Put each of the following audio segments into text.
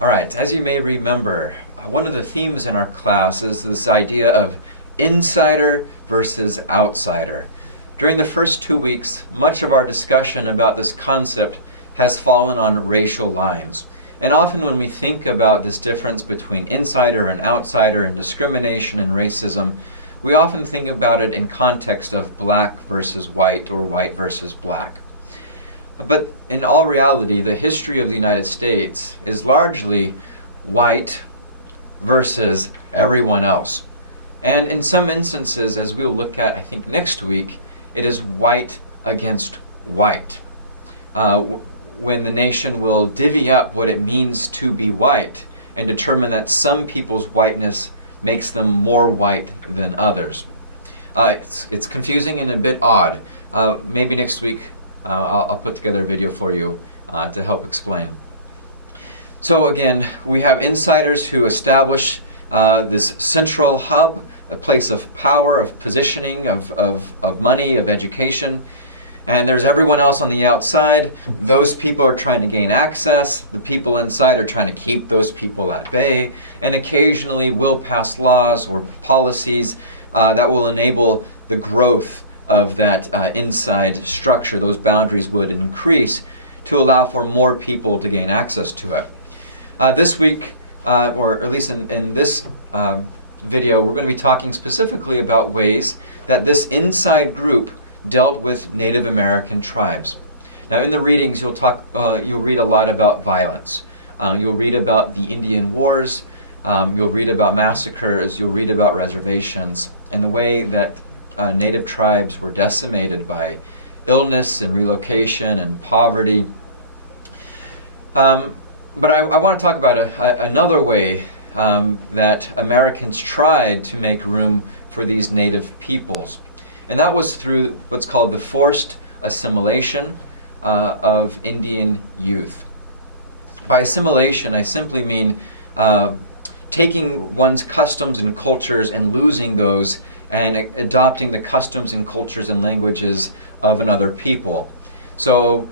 All right, as you may remember, one of the themes in our class is this idea of insider versus outsider. During the first 2 weeks, much of our discussion about this concept has fallen on racial lines. And often when we think about this difference between insider and outsider and discrimination and racism, we often think about it in context of black versus white or white versus black. But in all reality, the history of the United States is largely white versus everyone else. And in some instances, as we'll look at, I think, next week, it is white against white. When the nation will divvy up what it means to be white and determine that some people's whiteness makes them more white than others. It's confusing and a bit odd. Maybe next week I'll put together a video for you to help explain. So again, we have insiders who establish this central hub, a place of power, of positioning, of money, of education. And there's everyone else on the outside. Those people are trying to gain access. The people inside are trying to keep those people at bay. And occasionally will pass laws or policies that will enable the growth of that inside structure. Those boundaries would increase to allow for more people to gain access to it. This week, or at least in this video, we're going to be talking specifically about ways that this inside group dealt with Native American tribes. Now, in the readings, you'll read a lot about violence. You'll read about the Indian Wars. You'll read about massacres. You'll read about reservations and the way that Native tribes were decimated by illness and relocation and poverty. But I want to talk about another way that Americans tried to make room for these Native peoples. And that was through what's called the forced assimilation of Indian youth. By assimilation, I simply mean taking one's customs and cultures and losing those and adopting the customs and cultures and languages of another people. So,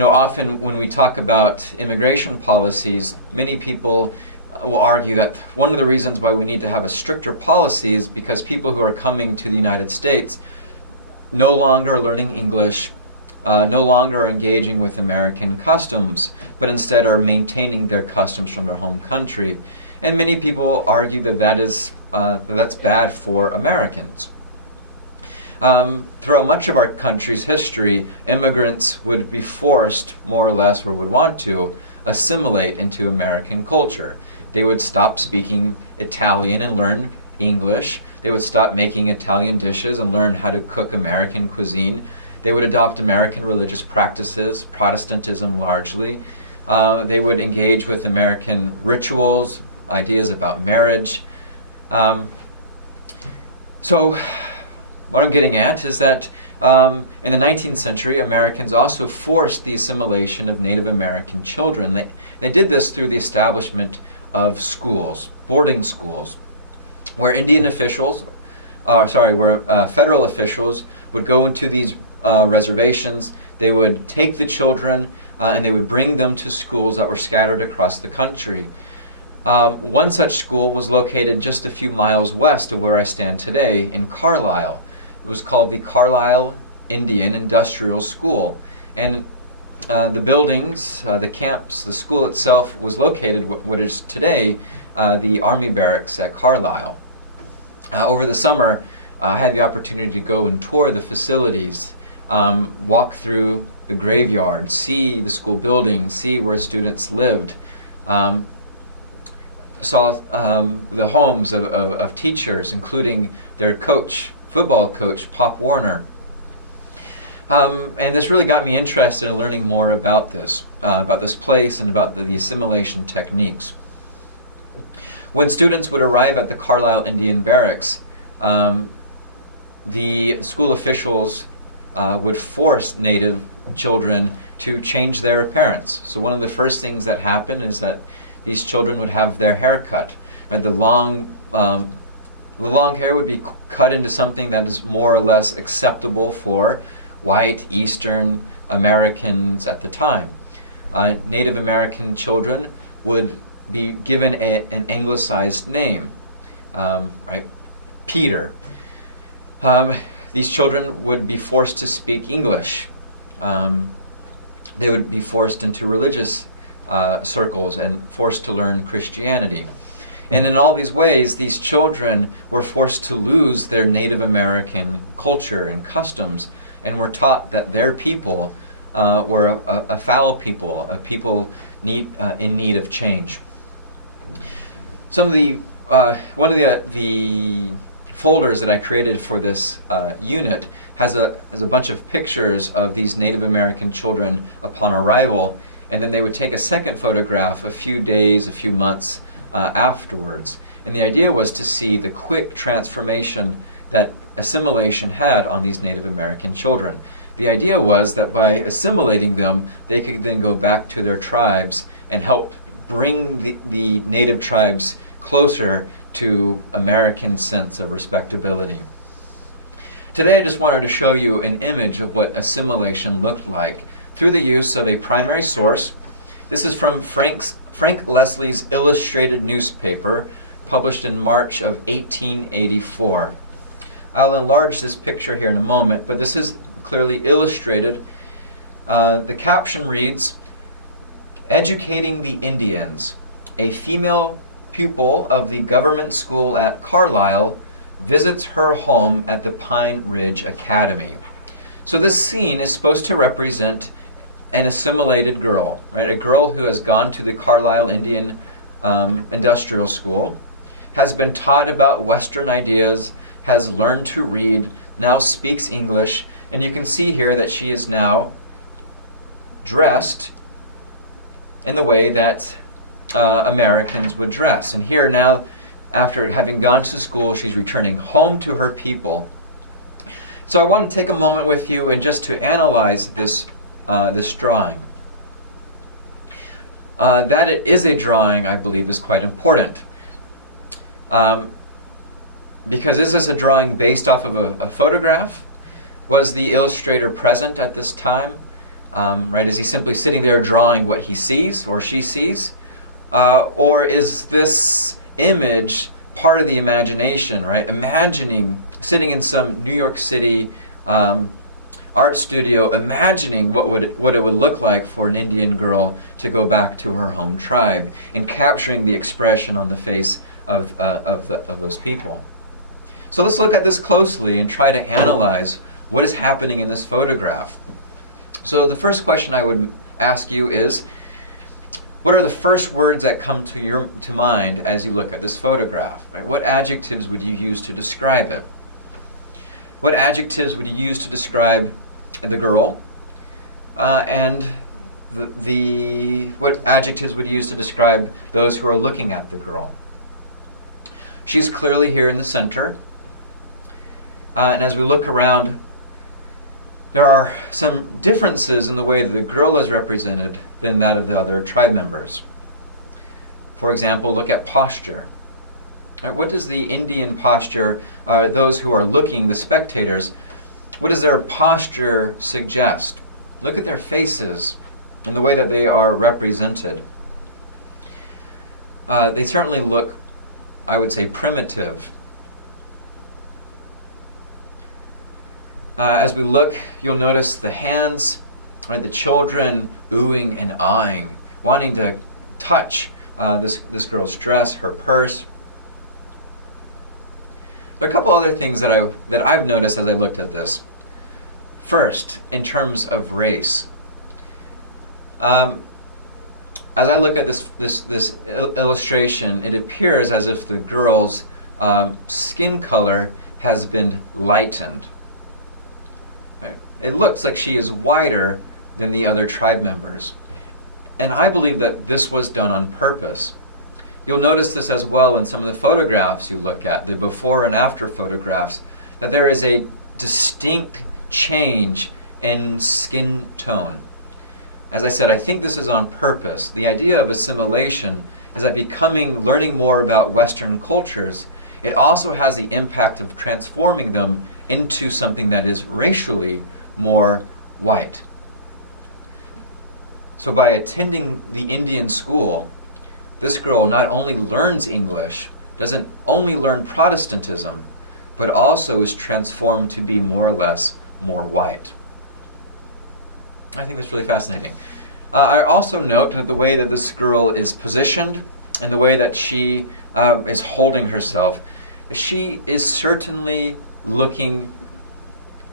often when we talk about immigration policies, many people will argue that one of the reasons why we need to have a stricter policy is because people who are coming to the United States no longer are learning English, no longer are engaging with American customs, but instead are maintaining their customs from their home country. And many people argue that that's bad for Americans. Throughout much of our country's history, immigrants would be forced, more or less, or would want to, assimilate into American culture. They would stop speaking Italian and learn English. They would stop making Italian dishes and learn how to cook American cuisine. They would adopt American religious practices, Protestantism largely. They would engage with American rituals, ideas about marriage. So what I'm getting at is that in the 19th century, Americans also forced the assimilation of Native American children. They did this through the establishment of schools, boarding schools, where federal officials would go into these reservations. They would take the children and they would bring them to schools that were scattered across the country. One such school was located just a few miles west of where I stand today in Carlisle. It was called the Carlisle Indian Industrial School. And the buildings, the camps, the school itself was located what is today the Army Barracks at Carlisle. Over the summer, I had the opportunity to go and tour the facilities, walk through the graveyard, see the school building, see where students lived, saw the homes of teachers, including their football coach, Pop Warner. And this really got me interested in learning more about this place and about the assimilation techniques. When students would arrive at the Carlisle Indian Barracks, the school officials would force Native children to change their appearance. So one of the first things that happened is that these children would have their hair cut. And the long hair would be cut into something that is more or less acceptable for white Eastern Americans at the time. Native American children would be given an anglicized name, right? Peter. These children would be forced to speak English. They would be forced into religious circles and forced to learn Christianity. And in all these ways, these children were forced to lose their Native American culture and customs, and were taught that their people were a foul people, a people in need of change. Some of the one of the folders that I created for this unit has a bunch of pictures of these Native American children upon arrival, and then they would take a second photograph a few days, a few months afterwards. And the idea was to see the quick transformation that assimilation had on these Native American children. The idea was that by assimilating them, they could then go back to their tribes and help bring the native tribes closer to American sense of respectability. Today I just wanted to show you an image of what assimilation looked like through the use of a primary source. This is from Frank Leslie's Illustrated newspaper, published in March of 1884. I'll enlarge this picture here in a moment, but this is clearly illustrated. The caption reads, "Educating the Indians. A female pupil of the government school at Carlisle visits her home at the Pine Ridge Academy." So this scene is supposed to represent an assimilated girl, right? A girl who has gone to the Carlisle Indian Industrial School, has been taught about Western ideas, has learned to read, now speaks English, and you can see here that she is now dressed in the way that Americans would dress. And here now, after having gone to school, she's returning home to her people. So I want to take a moment with you and just to analyze this drawing. That it is a drawing, I believe, is quite important. Because this is a drawing based off of a photograph. Was the illustrator present at this time? Right? Is he simply sitting there drawing what he sees or she sees? Or is this image part of the imagination, right? Imagining, sitting in some New York City art studio, imagining what it would look like for an Indian girl to go back to her home tribe, and capturing the expression on the face of those people. So let's look at this closely and try to analyze what is happening in this photograph. So the first question I would ask you is, what are the first words that come to mind as you look at this photograph? Right? What adjectives would you use to describe it? What adjectives would you use to describe the girl? And what adjectives would you use to describe those who are looking at the girl? She's clearly here in the center. And as we look around, there are some differences in the way that the girl is represented than that of the other tribe members. For example, look at posture. What does the Indian posture, those who are looking, the spectators, what does their posture suggest? Look at their faces and the way that they are represented. They certainly look, I would say, primitive. As we look, you'll notice the hands, right, the children oohing and eyeing, wanting to touch this girl's dress, her purse. But a couple other things that I've noticed as I looked at this. First, in terms of race, as I look at this illustration, it appears as if the girl's skin color has been lightened. Right? It looks like she is whiter than the other tribe members. And I believe that this was done on purpose. You'll notice this as well in some of the photographs you look at, the before and after photographs, that there is a distinct change in skin tone. As I said, I think this is on purpose. The idea of assimilation is that learning more about Western cultures, it also has the impact of transforming them into something that is racially more white. So by attending the Indian school, this girl not only learns English, doesn't only learn Protestantism, but also is transformed to be more or less more white. I think that's really fascinating. I also note the way that this girl is positioned and the way that she is holding herself. She is certainly looking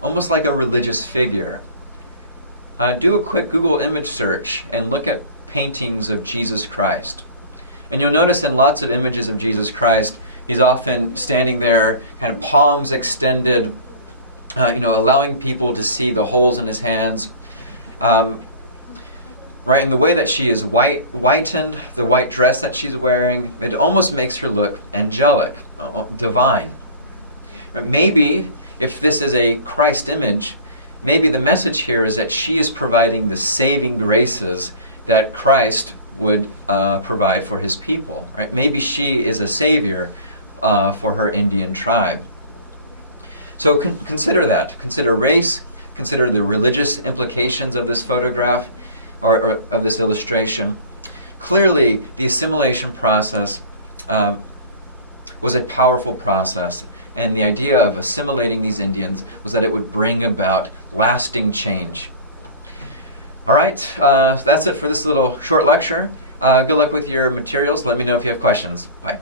almost like a religious figure. Do a quick Google image search and look at paintings of Jesus Christ. And you'll notice in lots of images of Jesus Christ, he's often standing there and palms extended, allowing people to see the holes in his hands. Right, and the way that she is whitened, the white dress that she's wearing, it almost makes her look angelic, divine. Maybe, if this is a Christ image, maybe the message here is that she is providing the saving graces that Christ would provide for his people. Right? Maybe she is a savior for her Indian tribe. So consider that. Consider race. Consider the religious implications of this photograph or of this illustration. Clearly, the assimilation process was a powerful process, and the idea of assimilating these Indians was that it would bring about lasting change. All right, that's it for this little short lecture. Good luck with your materials. Let me know if you have questions. Bye.